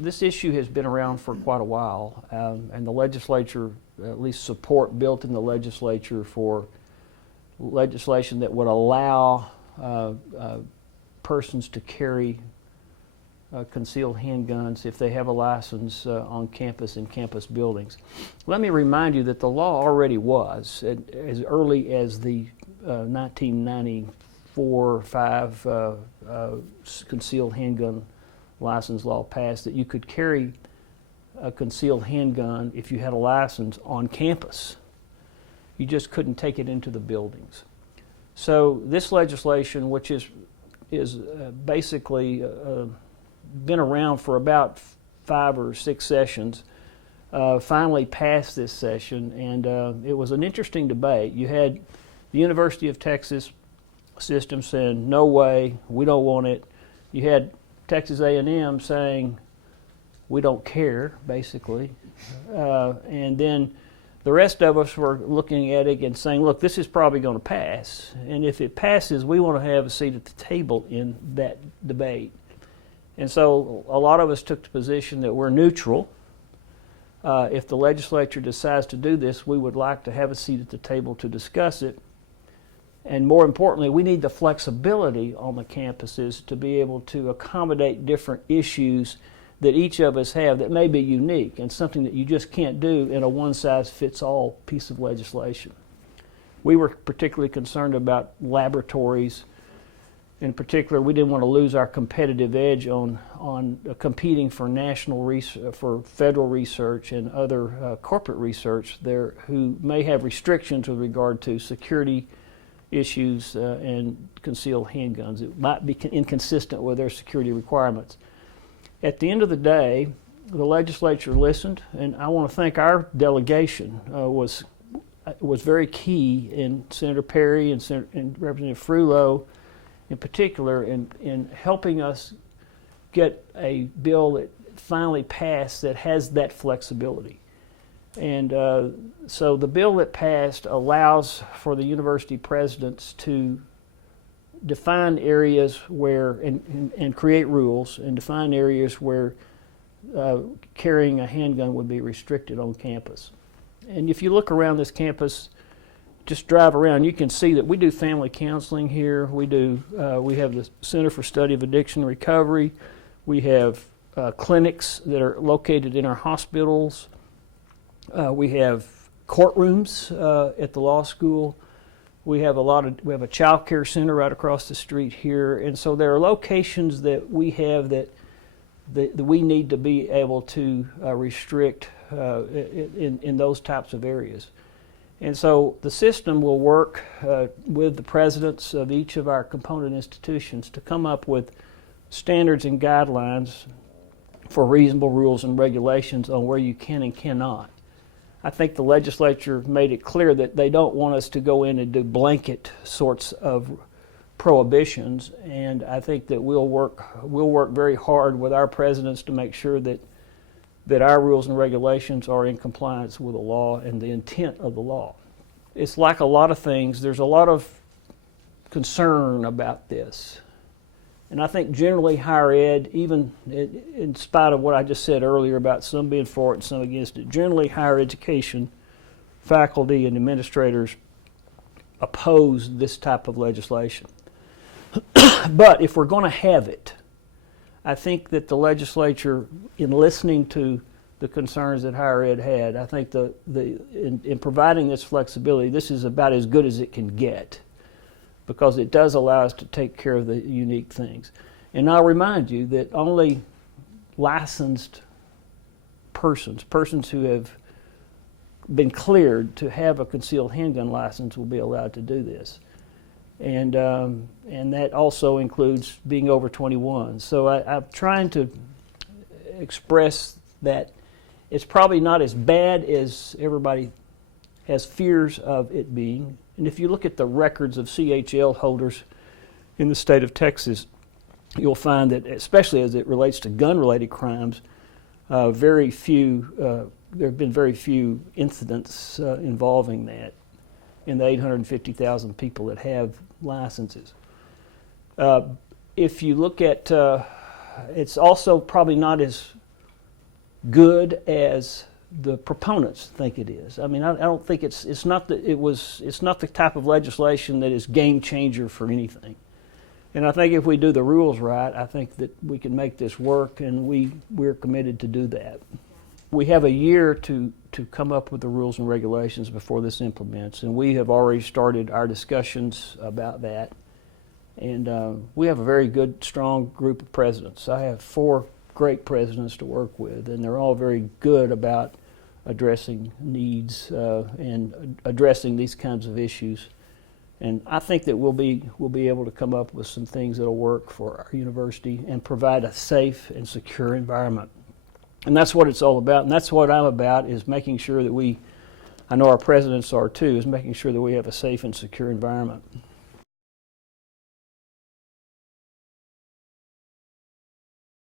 this issue has been around for quite a while, and the legislature, at least support built in the legislature for legislation that would allow persons to carry concealed handguns if they have a license on campus in campus buildings. Let me remind you that the law already was, as early as the 1994-5 concealed handgun license law passed, that you could carry a concealed handgun if you had a license on campus. You just couldn't take it into the buildings. So this legislation, which is basically been around for about 5 or 6 sessions, finally passed this session, and it was an interesting debate. You had the University of Texas system saying, no way, we don't want it. You had Texas A&M saying, we don't care, basically. And then the rest of us were looking at it and saying, look, this is probably going to pass. And if it passes, we want to have a seat at the table in that debate. And so a lot of us took the position that we're neutral. If the legislature decides to do this, we would like to have a seat at the table to discuss it. And more importantly, we need the flexibility on the campuses to be able to accommodate different issues that each of us have that may be unique and something that you just can't do in a one-size-fits-all piece of legislation. We were particularly concerned about laboratories. In particular, we didn't want to lose our competitive edge on competing for national research, for federal research and other corporate research there who may have restrictions with regard to security issues and concealed handguns. It might be inconsistent with their security requirements. At the end of the day, the legislature listened, and I want to thank our delegation was very key in Senator Perry and Representative Frulo in particular in helping us get a bill that finally passed that has that flexibility. And so the bill that passed allows for the university presidents to define areas where, and create rules and define areas where carrying a handgun would be restricted on campus. And if you look around this campus, just drive around, you can see that we do family counseling here. We have the Center for Study of Addiction and Recovery. We have clinics that are located in our hospitals. We have courtrooms at the law school. We have a child care center right across the street here, and so there are locations that we have that we need to be able to restrict in those types of areas. And so the system will work with the presidents of each of our component institutions to come up with standards and guidelines for reasonable rules and regulations on where you can and cannot. I think the legislature made it clear that they don't want us to go in and do blanket sorts of prohibitions, and I think that we'll work very hard with our presidents to make sure that our rules and regulations are in compliance with the law and the intent of the law. It's like a lot of things, there's a lot of concern about this. And I think generally higher ed, even in spite of what I just said earlier about some being for it and some against it, generally higher education faculty and administrators oppose this type of legislation. But if we're going to have it, I think that the legislature, in listening to the concerns that higher ed had, I think in providing this flexibility, this is about as good as it can get, because it does allow us to take care of the unique things. And I'll remind you that only licensed persons who have been cleared to have a concealed handgun license will be allowed to do this. And that also includes being over 21. So I'm trying to express that it's probably not as bad as everybody has fears of it being. And if you look at the records of CHL holders in the state of Texas, you'll find that, especially as it relates to gun-related crimes, there have been very few incidents involving that in the 850,000 people that have licenses. If you look at, it's also probably not as good as the proponents think it is. I mean, I don't think it's not the type of legislation that is game changer for anything. And I think if we do the rules right, I think that we can make this work, and we're committed to do that. We have a year to come up with the rules and regulations before this implements, and we have already started our discussions about that. And we have a very good, strong group of presidents. I have 4 great presidents to work with, and they're all very good about addressing needs and addressing these kinds of issues. And I think that we'll be able to come up with some things that'll work for our university and provide a safe and secure environment. And that's what it's all about, and that's what I'm about, is making sure that I know our presidents are too, is making sure that we have a safe and secure environment.